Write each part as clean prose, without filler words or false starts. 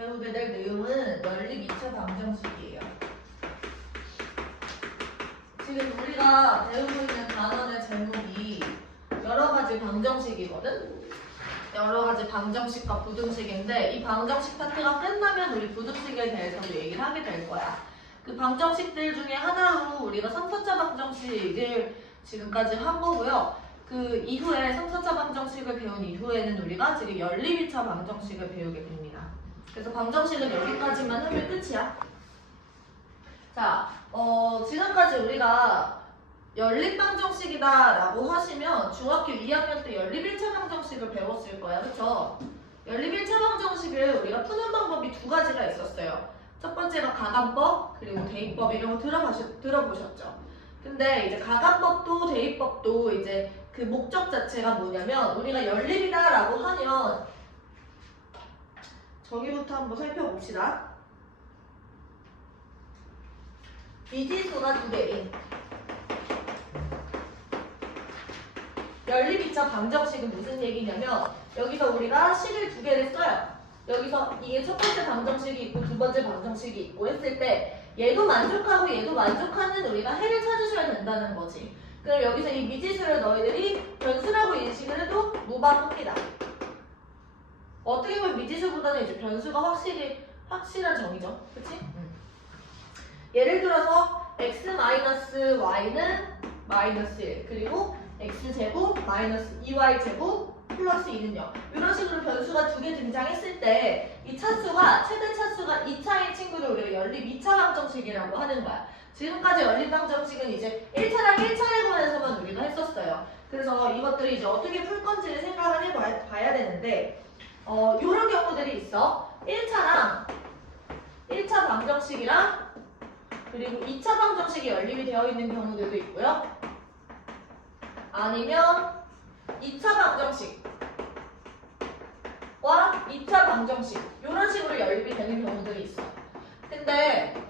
배우게 될 내용은 연립 2차 방정식이에요. 지금 우리가 배우고 있는 단원의 제목이 여러 가지 방정식이거든? 여러 가지 방정식과 부등식인데 이 방정식 파트가 끝나면 우리 부등식에 대해서도 얘기를 하게 될 거야. 그 방정식들 중에 하나로 우리가 3, 4차 방정식을 지금까지 한 거고요. 그 이후에 3, 4차 방정식을 배운 이후에는 우리가 지금 연립 2차 방정식을 배우게 됩니다. 그래서 방정식은 여기까지만 하면 끝이야. 자, 지금까지 우리가 연립 방정식이다 라고 하시면 중학교 2학년 때 연립 1차 방정식을 배웠을 거야. 그쵸? 연립 1차 방정식을 우리가 푸는 방법이 두 가지가 있었어요. 첫 번째가 가감법, 그리고 대입법 이런 거 들어보셨죠? 근데 이제 가감법도 대입법도 이제 그 목적 자체가 뭐냐면 우리가 연립이다 라고 하면 저기부터 한번 살펴봅시다. 미지수가 두 개인 연립 2차 방정식은 무슨 얘기냐면 여기서 우리가 식을 두 개를 써요. 여기서 이게 첫 번째 방정식이 있고 두 번째 방정식이 있고 했을 때 얘도 만족하고 얘도 만족하는 우리가 해를 찾으셔야 된다는 거지. 그럼 여기서 이 미지수를 너희들이 변수라고 인식을 해도 무방합니다. 어떻게 보면 미지수보다는 이제 변수가 확실한 정의죠. 그치? 예를 들어서 x-y는 마이너스 1 그리고 x제곱 마이너스 2y제곱 플러스 2는 0 이런 식으로 변수가 두 개 등장했을 때 이 차수가 최대 차수가 2차인 친구를 우리가 연립 2차 방정식이라고 하는 거야. 지금까지 연립 방정식은 이제 1차랑 1차에 관해서만 우리가 했었어요. 그래서 이것들이 이제 어떻게 풀 건지를 생각을 해봐야 되는데 이런 경우들이 있어. 1차 방정식이랑 그리고 2차 방정식이 연립이 되어 있는 경우들도 있고요. 아니면 2차 방정식과 2차 방정식 이런 식으로 연립이 되는 경우들이 있어. 근데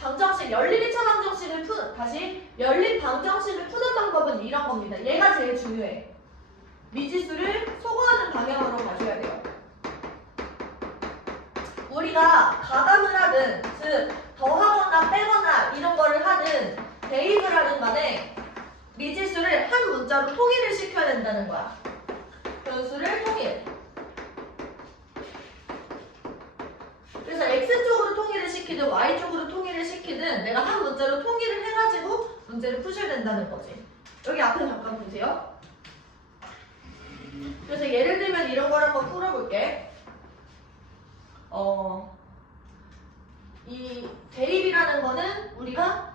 방정식 연립 2차 방정식을 다시 연립 방정식을 푸는 방법은 이런 겁니다. 얘가 제일 중요해. 미지수를 소거하는 방향으로 가셔야 돼요. 우리가 가감을 하든 즉 더하거나 빼거나 이런 거를 하든 대입을 하든 간에 미지수를 한 문자로 통일을 시켜야 된다는 거야. 변수를 통일. 그래서 x쪽으로 통일을 시키든 y쪽으로 통일을 시키든 내가 한 문자로 통일을 해가지고 문제를 푸셔야 된다는 거지. 여기 앞에 잠깐 보세요. 그래서 예를 들면 이런 걸 한번 풀어볼게. 이 대입이라는 거는 우리가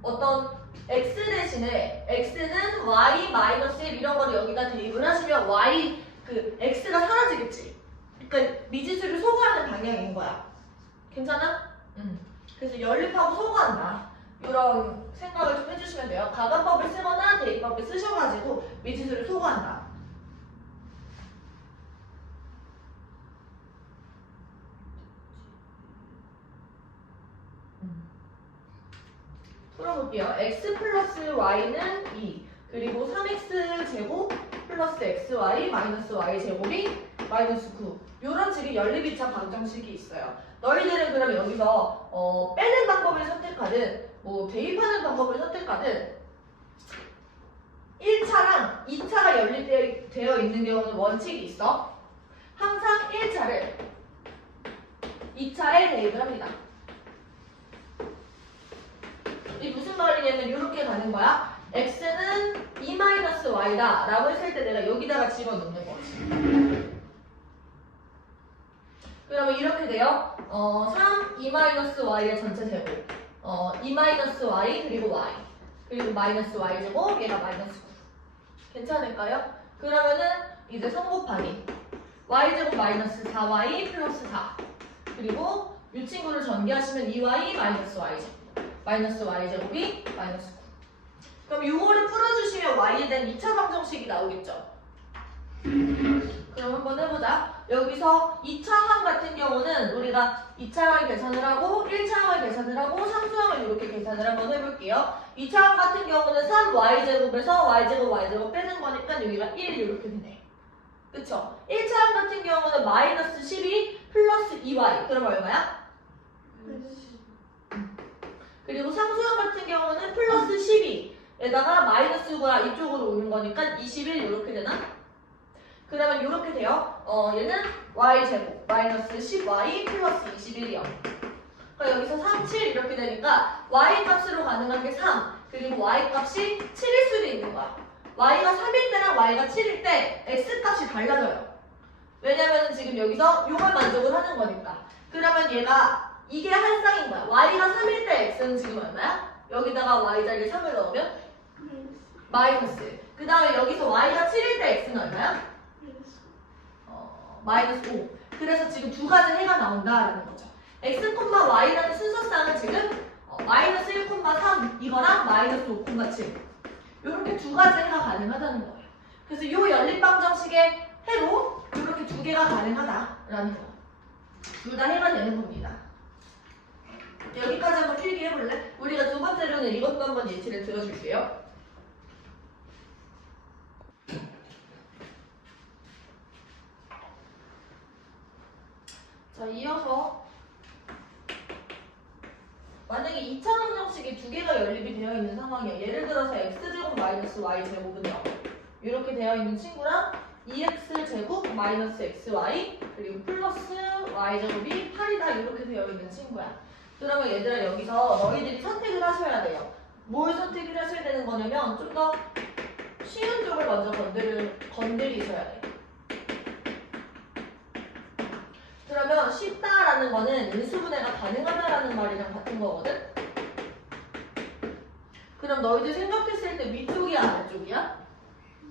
어떤 x 대신에 x는 y 마이너스 1 이런 거를 여기다 대입을 하시면 y 그 x가 사라지겠지. 그러니까 미지수를 소거하는 방향인 거야. 괜찮아? 그래서 연립하고 소거한다. 이런 생각을 좀 해주시면 돼요. 가감법을 쓰거나 대입법을 쓰셔가지고 미지수를 소거한다. 풀어볼게요. x 플러스 y는 2 그리고 3x 제곱 플러스 xy 마이너스 y 제곱이 마이너스 9 이런 식의 연립 2차 방정식이 있어요. 너희들은 그럼 여기서 빼는 방법을 선택하든 뭐 대입하는 방법을 선택하든 1차랑 2차가 연립되어 있는 경우는 원칙이 있어. 항상 1차를 2차에 대입을 합니다. 이 무슨 말이냐면 이렇게 가는 거야. x는 2-y다 라고 했을 때 내가 여기다가 집어넣는 거지. 그러면 이렇게 돼요. 3, 2-y의 전체 제곱 2-y 그리고 y 그리고 마이너스 y 제곱 얘가 마이너스 9 괜찮을까요? 그러면은 이제 3 곱하기 y 제곱 마이너스 4y 플러스 4 그리고 이 친구를 전개하시면 2y 마이너스 y 제곱 마이너스 y 제곱이 마이너스 9 그럼 이거를 풀어주시면 y에 대한 2차 방정식이 나오겠죠? 그럼 한번 해보자. 여기서 2차항 같은 경우는 우리가 2차항을 계산을 하고 1차항을 계산을 하고 3차항을 이렇게 계산을 한번 해볼게요. 2차항 같은 경우는 3y제곱에서 y제곱 빼는 거니까 여기가 1 이렇게 되네. 그쵸? 1차항 같은 경우는 마이너스 12 플러스 2y. 그럼 얼마야? 그리고 상수항 같은 경우는 플러스 12에다가 마이너스 9가 이쪽으로 오는 거니까 21 이렇게 되나? 그러면 이렇게 돼요. 얘는 y제곱 마이너스 10y 플러스 21이요. 그러니까 여기서 3, 7 이렇게 되니까 y 값으로 가능한 게 3, 그리고 y 값이 7일 수도 있는 거야. y가 3일 때랑 y가 7일 때 x 값이 달라져요. 왜냐면 지금 여기서 요걸 만족을 하는 거니까. 그러면 얘가 이게 한 쌍인 거야. y가 3일 때 x는 지금 얼마야? 여기다가 y 자리에 3을 넣으면 마이너스. 그 다음에 여기서 y가 7일 때 x는 얼마야? 마이너스 5. 그래서 지금 두 가지 해가 나온다라는 거죠. x, y라는 순서쌍은 지금 마이너스 1,3 이거랑 마이너스 5,7 이렇게 두 가지 해가 가능하다는 거예요. 그래서 이 연립방정식의 해로 이렇게 두 개가 가능하다라는 거. 둘 다 해가 되는 겁니다. 여기까지 한번 필기 해볼래? 우리가 두 번째로는 이것도 한번 예시를 들어줄게요. 자, 이어서 만약에 2차 방정식이 두 개가 연립이 되어 있는 상황이야. 예를 들어서 x제곱 마이너스 y제곱은요. 이렇게 되어 있는 친구랑 2x제곱 마이너스 xy 그리고 플러스 y제곱이 8이다 이렇게 되어 있는 친구야. 그러면 얘들아 여기서 너희들이 선택을 하셔야 돼요. 뭘 선택을 하셔야 되는 거냐면 좀 더 쉬운 쪽을 먼저 건드리셔야 돼요. 그러면 쉽다라는 거는 인수분해가 가능하다라는 말이랑 같은 거거든? 그럼 너희들 생각했을 때 위쪽이야 아래쪽이야?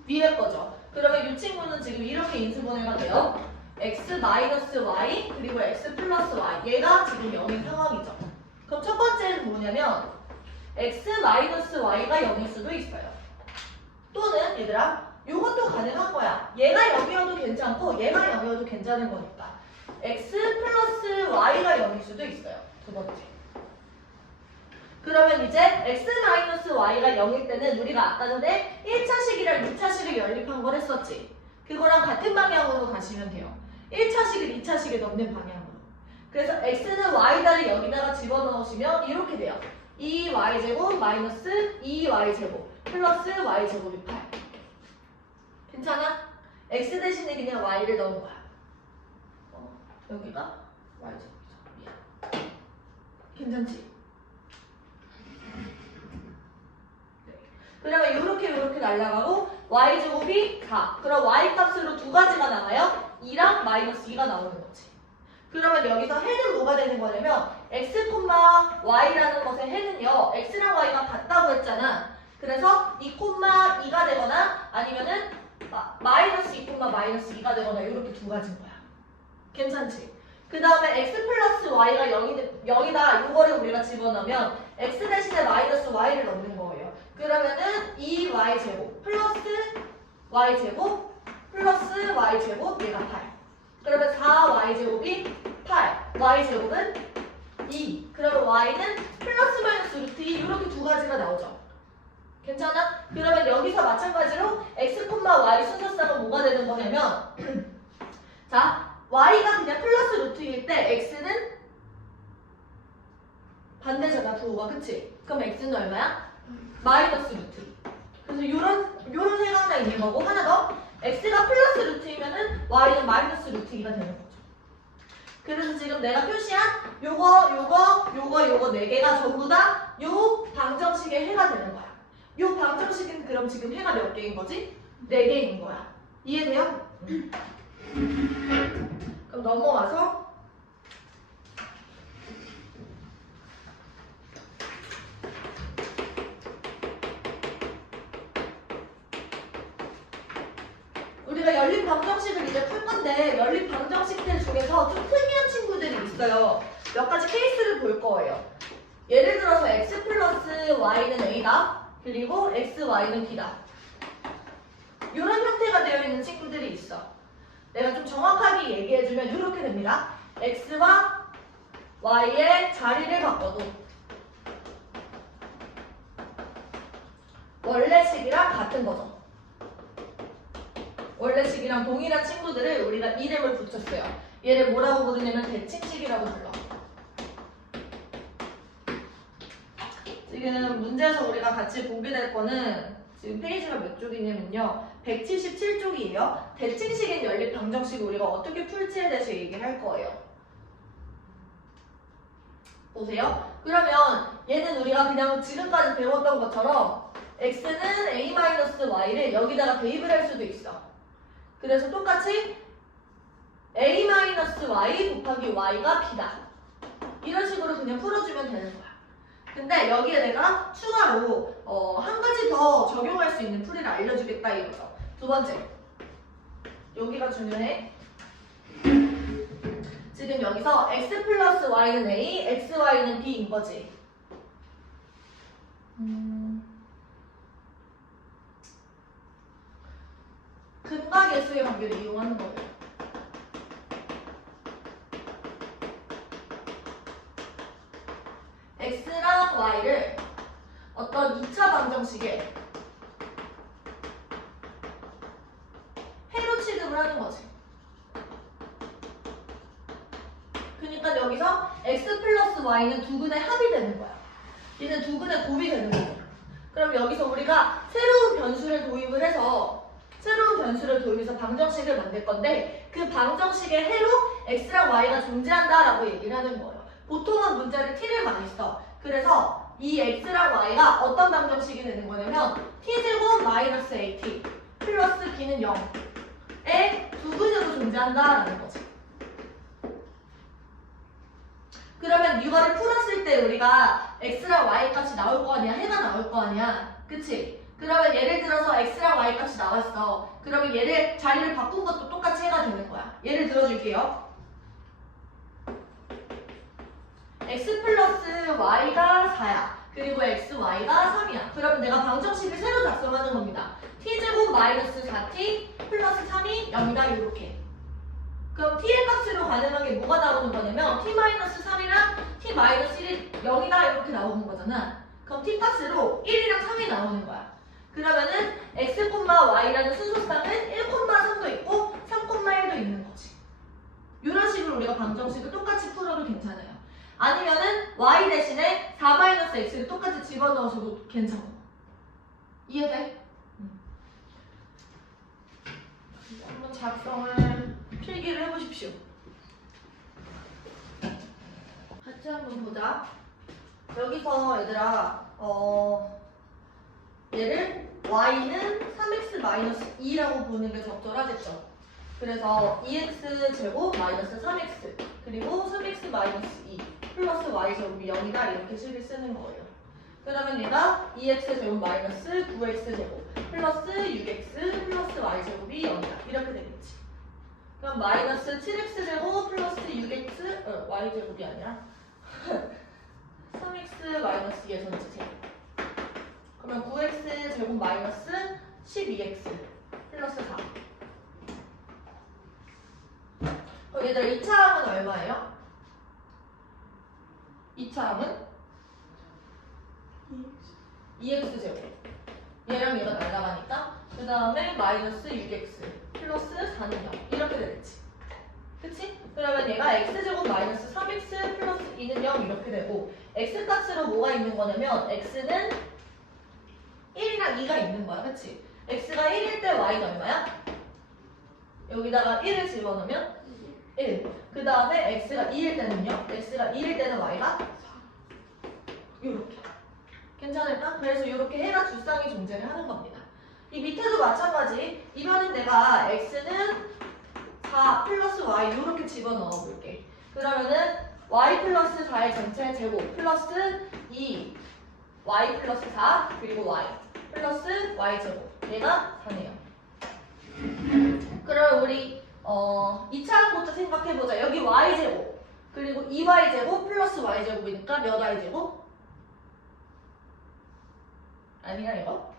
위에 거죠. 그러면 이 친구는 지금 이렇게 인수분해가 돼요. x 마이너스 y 그리고 x 플러스 y 얘가 지금 0인 상황이죠. 그럼 첫 번째는 뭐냐면 x 마이너스 y가 0일 수도 있어요. 또는 얘들아 이것도 가능한 거야. 얘가 0이어도 괜찮고 얘가 0이어도 괜찮은 거니까 x 플러스 y가 0일 수도 있어요. 두 번째. 그러면 이제 x 마이너스 y가 0일 때는 우리가 아까 전에 1차식이랑 2차식을 연립한 걸 했었지. 그거랑 같은 방향으로 가시면 돼요. 1차식을 2차식에 넣는 방향으로. 그래서 x는 y다를 여기다가 집어넣으시면 이렇게 돼요. 2y제곱 마이너스 2y제곱 플러스 y제곱이 8. 괜찮아? x 대신에 그냥 y를 넣은 거야. 여기가 y제곱이죠. 미안. 괜찮지? 네. 그러면 이렇게 날아가고 y제곱이 4. 그럼 y 값으로 두 가지가 나와요. 2랑 마이너스 2가 나오는 거지. 그러면 여기서 해는 뭐가 되는 거냐면 x, y라는 것의 해는요. x랑 y가 같다고 했잖아. 그래서 2, 2가 되거나 아니면은 마이너스 2, 마이너스 2가 되거나 이렇게 두 가지인 거야. 괜찮지? 그 다음에 x 플러스 y가 0이다. 이거를 우리가 집어넣으면 x 대신에 마이너스 y를 넣는 거예요. 그러면은 2y제곱 플러스 y제곱 플러스 y제곱 얘가 8. 그러면 4y제곱이 8. y제곱은 2. 그러면 y는 플러스 마이너스 루트 2 이렇게 두 가지가 나오죠. 괜찮아? 그러면 여기서 마찬가지로 x, y 순서쌍은 뭐가 되는 거냐면 자, y가 그냥 플러스 루트일 때 x는 반대잖아, 부호가. 그치? 그럼 x는 얼마야? 마이너스 루트. 그래서 요런 해가 있는 거고 하나 더 x가 플러스 루트이면은 y는 마이너스 루트 2가 되는 거죠. 그래서 지금 내가 표시한 요거 4개가 전부 다 요 방정식의 해가 되는 거야. 요 방정식은 그럼 지금 해가 몇 개인 거지? 4개인 거야. 이해돼요? 그럼 넘어와서 우리가 연립 방정식을 이제 풀 건데 연립 방정식들 중에서 좀 특이한 친구들이 있어요. 몇 가지 케이스를 볼 거예요. 예를 들어서 x 플러스 y는 a다. 그리고 x, y는 b다. 이런 형태가 되어 있는 친구들이 있어. 내가 좀 정확하게 얘기해주면 이렇게 됩니다. x와 y의 자리를 바꿔도 원래 식이랑 같은 거죠. 원래식이랑 동일한 친구들을 우리가 이름을 붙였어요. 얘를 뭐라고 부르냐면 대칭식이라고 불러. 지금 문제에서 우리가 같이 보게 될 거는 지금 페이지가 몇 쪽이냐면요. 177쪽이에요. 대칭식인 연립 방정식을 우리가 어떻게 풀지에 대해서 얘기를 할 거예요. 보세요. 그러면 얘는 우리가 그냥 지금까지 배웠던 것처럼 x는 a-y를 여기다가 대입을 할 수도 있어. 그래서 똑같이 a-y 곱하기 y가 b다. 이런 식으로 그냥 풀어주면 되는 거야. 근데 여기에 내가 추가로 한 가지 더 적용할 수 있는 풀이를 알려주겠다 이거죠. 두 번째, 여기가 중요해. 지금 여기서 x 플러스 y는 a, x, y는 b인 거지. 근과 계수의 관계를 이용하는 거예요. x랑 y를 어떤 2차 방정식에 해로 취급을 하는 거지. 그러니까 여기서 x 플러스 y는 두근의 합이 되는 거야. 얘는 두근의 곱이 되는 거야. 그럼 여기서 우리가 새로운 변수를 도입해서 방정식을 만들 건데 그 방정식의 해로 x랑 y가 존재한다라고 얘기를 하는 거예요. 보통은 문자를 t를 많이 써. 그래서 이 x랑 y가 어떤 방정식이 되는 거냐면 t제곱 마이너스 at 플러스 b는 0의 두근으로 존재한다라는 거지. 그러면 이거를 풀었을 때 우리가 x랑 y 값이 나올 거 아니야? 해가 나올 거 아니야? 그치? 그러면 예를 들어서 x랑 y 값이 나왔어. 그러면 얘를 자리를 바꾼 것도 똑같이 해가 되는 거야. 예를 들어줄게요. x 플러스 y가 4야. 그리고 x, y가 3이야. 그러면 내가 방정식을 새로 작성하는 겁니다. t제곱 마이너스 4t 플러스 3이 0이다 이렇게. 그럼 t의 값으로 가능한 게 뭐가 나오는 거냐면 t-3이랑 t-1이 0이다 이렇게 나오는 거잖아. 그럼 t 값으로 1이랑 3이 나오는 거야. 그러면은 x, y라는 순서상은 1,3도 있고 3,1도 있는 거지. 이런 식으로 우리가 방정식을 똑같이 풀어도 괜찮아요. 아니면은 y 대신에 4-x를 똑같이 집어넣어줘도 괜찮아. 이해돼? 한번 작성을 필기를 해보십시오. 같이 한번 보자. 여기서 얘들아 얘를 y는 3x-2라고 보는 게 적절하겠죠. 그래서 2x 제곱 마이너스 3x 그리고 3x-2 플러스 y제곱이 0이다 이렇게 식을 쓰는 거예요. 그러면 얘가 2x제곱 마이너스 9x제곱 플러스 6x 플러스 y제곱이 0이다 이렇게 되겠지. 그럼 마이너스 7x제곱 플러스 6x y제곱이 아니라 3x 마이너스 2의 전체 제곱. 그러면 9x 제곱 마이너스 12x 플러스 4. 그럼 얘들아 2차 항은 얼마예요? 2차 항은 2x 제곱. 얘랑 얘가 날아가니까 그 다음에 마이너스 6x 플러스 4는 0 이렇게 되겠지. 그치? 그러면 얘가 x제곱 마이너스 3x 플러스 2는 0 이렇게 되고 x값으로 뭐가 있는 거냐면 x는 1이랑 2가 있는 거야. 그치? x가 1일 때 y는 얼마야? 여기다가 1을 집어넣으면 1. 그 다음에 x가 2일 때는요? x가 2일 때는 y가 4. 요렇게. 괜찮을까? 그래서 이렇게 해가 줄상이 존재를 하는 겁니다. 이 밑에도 마찬가지. 이번엔 내가 x는 4 플러스 y 이렇게 집어넣어 볼게. 그러면은 y 플러스 4의 전체 제곱 플러스 2 y 플러스 4 그리고 y 플러스 y 제곱 얘가 4네요. 그럼 우리 2차 항부터 생각해보자. 여기 y 제곱 그리고 2y 제곱 플러스 y 제곱이니까 몇 y 제곱? 아니야 이거?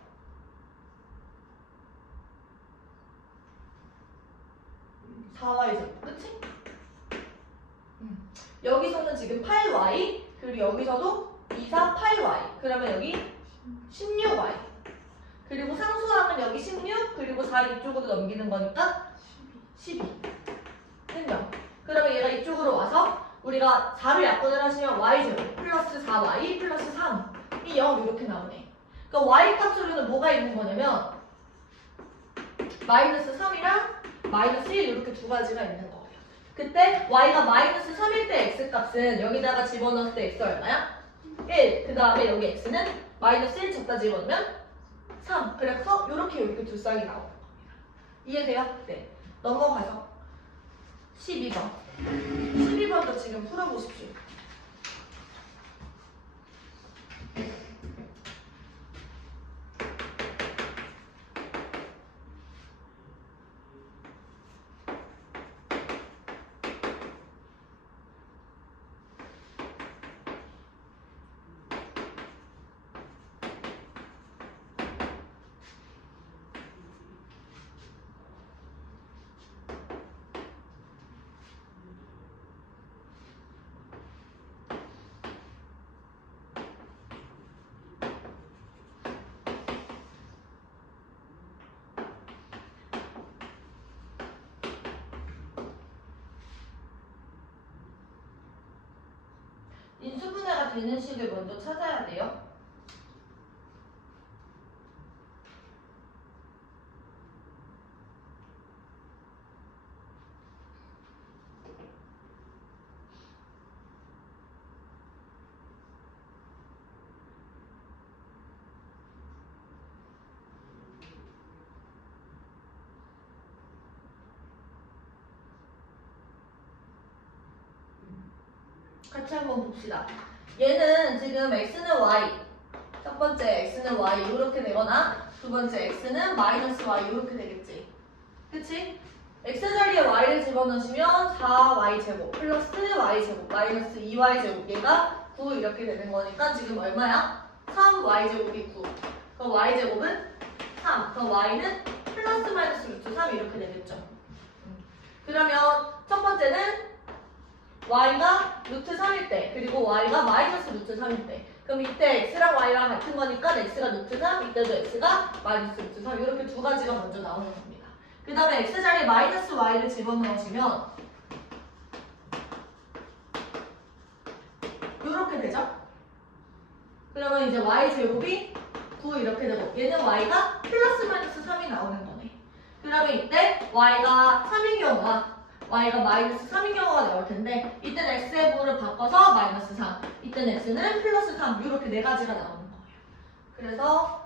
음, 4y 제곱 그치? 여기서는 지금 8y 그리고 여기서도 2, 4, 8y 그러면 여기 16y 그리고 상수항은 여기 16 그리고 그리고 4를 이쪽으로 넘기는 거니까 12. 됐죠? 그러면 얘가 이쪽으로 와서 우리가 4를 약분을 하시면 y제곱 플러스 4y 플러스 3이 0 이렇게 나오네. 그러니까 y 값으로는 뭐가 있는 거냐면 마이너스 3이랑 마이너스 1 이렇게 두 가지가 있는 거예요. 그때 y가 마이너스 3일 때 x 값은 여기다가 집어넣었을 때 x 얼마야? 1. 그 다음에 여기 x는 마이너스 1 줬다 집어넣으면 3. 그래서 이렇게 두 쌍이 나오는 겁니다. 이해돼요? 네. 넘어가서 12번. 12번도 지금 풀어보십시오. 인수분해가 되는 식을 먼저 찾아야 돼요. 같이 한번 봅시다. 얘는 지금 x는 y, 첫 번째 x는 y 이렇게 되거나 두 번째 x는 마이너스 y 이렇게 되겠지. 그치? x 자리에 y를 집어넣으시면 4y제곱 플러스 y제곱 마이너스 2y제곱 얘가 9 이렇게 되는 거니까 지금 얼마야? 3y제곱이 9. 그럼 y제곱은 3. 그럼 y는 플러스 마이너스 루트 3 이렇게 되겠죠. 그러면 첫 번째는 y가 루트 3일 때 그리고 y가 마이너스 루트 3일 때 그럼 이때 x랑 y랑 같은 거니까 x가 루트 3 이때도 x가 마이너스 루트 3 이렇게 두 가지가 먼저 나오는 겁니다. 그 다음에 x 자리에 마이너스 y를 집어넣으시면 이렇게 되죠? 그러면 이제 y제곱이 9 이렇게 되고 얘는 y가 플러스 마이너스 3이 나오는 거네. 그러면 이때 y가 3인 경우와 y가 마이너스 3인 경우가 나올 텐데 이때는 x의 부호를 바꿔서 마이너스 3 이때는 x는 플러스 3 이렇게 네 가지가 나오는 거예요. 그래서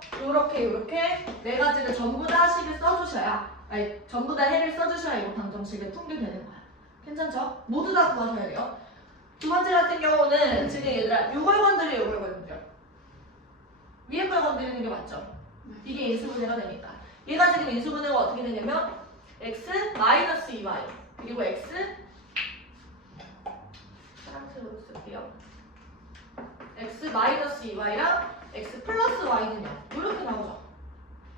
이렇게 네 가지를 전부 다 식을 써주셔야 아니 전부 다 해를 써주셔야 이거 방정식을 통일되는 거야. 괜찮죠? 모두 다 구하셔야 돼요. 두 번째 같은 경우는 지금 얘들아 요걸 건드려 요걸 건드려 위에 걸 건드리는 게 맞죠? 이게 인수분해가 되니까 얘가 지금 인수분해가 어떻게 되냐면 x 마이너스 2y 그리고 x 파란색으로 쓸게요. x 마이너스 2y랑 x 플러스 y는 0 이렇게 나오죠.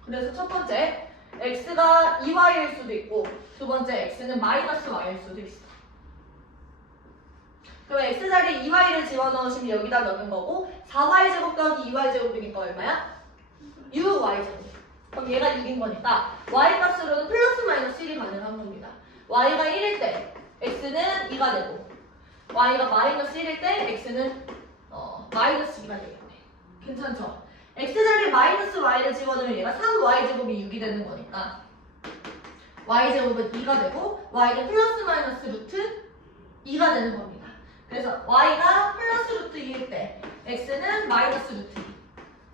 그래서 첫 번째 x가 2y일 수도 있고 두 번째 x는 마이너스 y일 수도 있어. 그럼 x 자리에 2y를 집어넣으시면 여기다 넣는 거고 4y제곱 더하기 2y제곱이니까 얼마야? 6y제곱. 그럼 얘가 6인 거니까 y 값으로는 플러스 마이너스 1이 가능한 겁니다. y가 1일 때 x는 2가 되고 y가 마이너스 1일 때 x는 마이너스 2가 되겠네. 괜찮죠? x 자리에 마이너스 y를 집어넣으면 얘가 3y제곱이 6이 되는 거니까 y제곱은 2가 되고 y는 플러스 마이너스 루트 2가 되는 겁니다. 그래서 y가 플러스 루트 2일 때 x는 마이너스 루트 2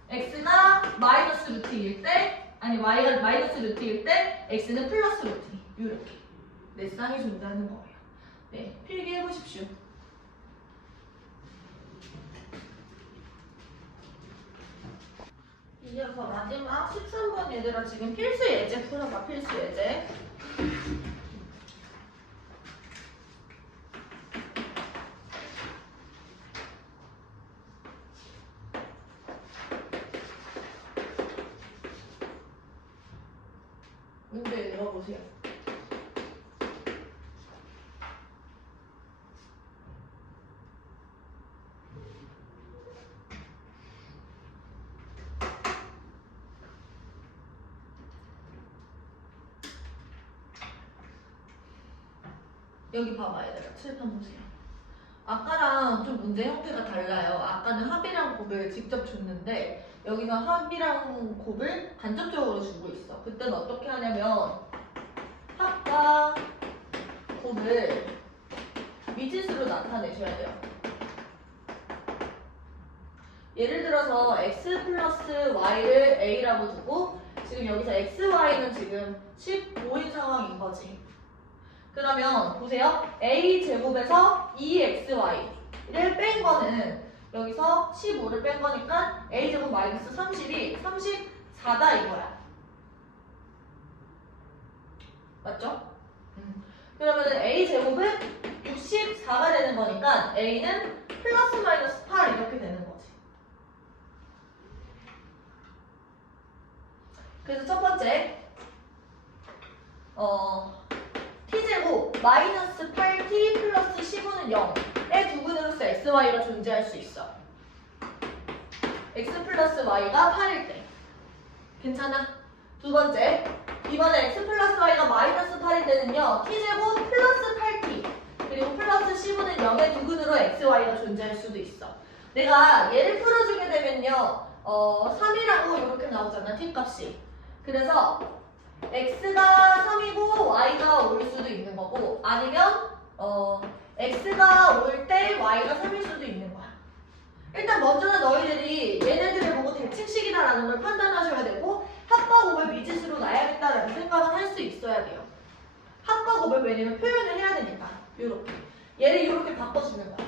x가 마이너스 루트 2일 때 아니 y가 마이너스 루트 2일 때 x는 플러스 루트 2 이렇게 네 쌍이 존재하는 거예요. 네, 필기해 보십시오. 이어서 마지막 13번 얘들아 지금 필수 예제 풀어봐. 필수 예제. 문제 읽어보세요. 여기 봐봐 얘들아. 칠판 보세요. 아까랑 좀 문제 형태가 달라요. 아까는 합이랑 곱을 직접 줬는데 여기서 합이랑 곱을 간접적으로 주고 있어. 그때는 어떻게 하냐면 합과 곱을 미지수로 나타내셔야 돼요. 예를 들어서 x 플러스 y를 a라고 두고 지금 여기서 x, y는 지금 15인 상황인 거지. 그러면 보세요. a 제곱에서 2xy를 뺀 거는 여기서 15를 뺀 거니까 a 제곱 마이너스 30이 34다 이거야. 맞죠? 그러면은 a 제곱은 64가 되는 거니까 a는 플러스 마이너스 8 이렇게 되는 거지. 그래서 첫 번째 t제곱 마이너스 8t 플러스 15는 0의 두근으로서 xy가 존재할 수 있어. x 플러스 y가 8일 때 괜찮아? 두 번째 이번에 x 플러스 y가 마이너스 8일 때는요 t제곱 플러스 8t 그리고 플러스 15는 0의 두근으로 xy가 존재할 수도 있어. 내가 얘를 풀어주게 되면요 3이라고 이렇게 나오잖아 t값이. 그래서 x가 3이고 y가 5일 수도 있는 거고 아니면 x가 5일 때 y가 3일 수도 있는 거야. 일단 먼저는 너희들이 얘네들을 보고 대칭식이다라는 걸 판단하셔야 되고 합과 곱을 미지수로 놔야겠다라는 생각은 할 수 있어야 돼요. 합과 곱을 왜냐면 표현을 해야 되니까 요렇게 얘를 요렇게 바꿔주는 거야.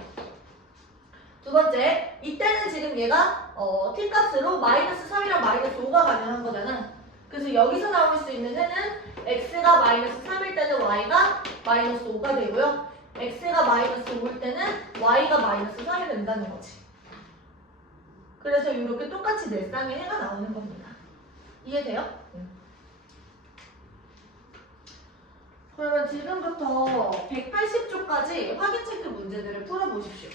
두 번째 이때는 지금 얘가 t값으로 마이너스 3이랑 마이너스 5가 가능한 거잖아. 그래서 여기서 나올 수 있는 해는 x가 마이너스 3일 때는 y가 마이너스 5가 되고요. x가 마이너스 5일 때는 y가 마이너스 3이 된다는 거지. 그래서 이렇게 똑같이 네 쌍의 해가 나오는 겁니다. 이해돼요? 그러면 지금부터 180쪽까지 확인 체크 문제들을 풀어보십시오.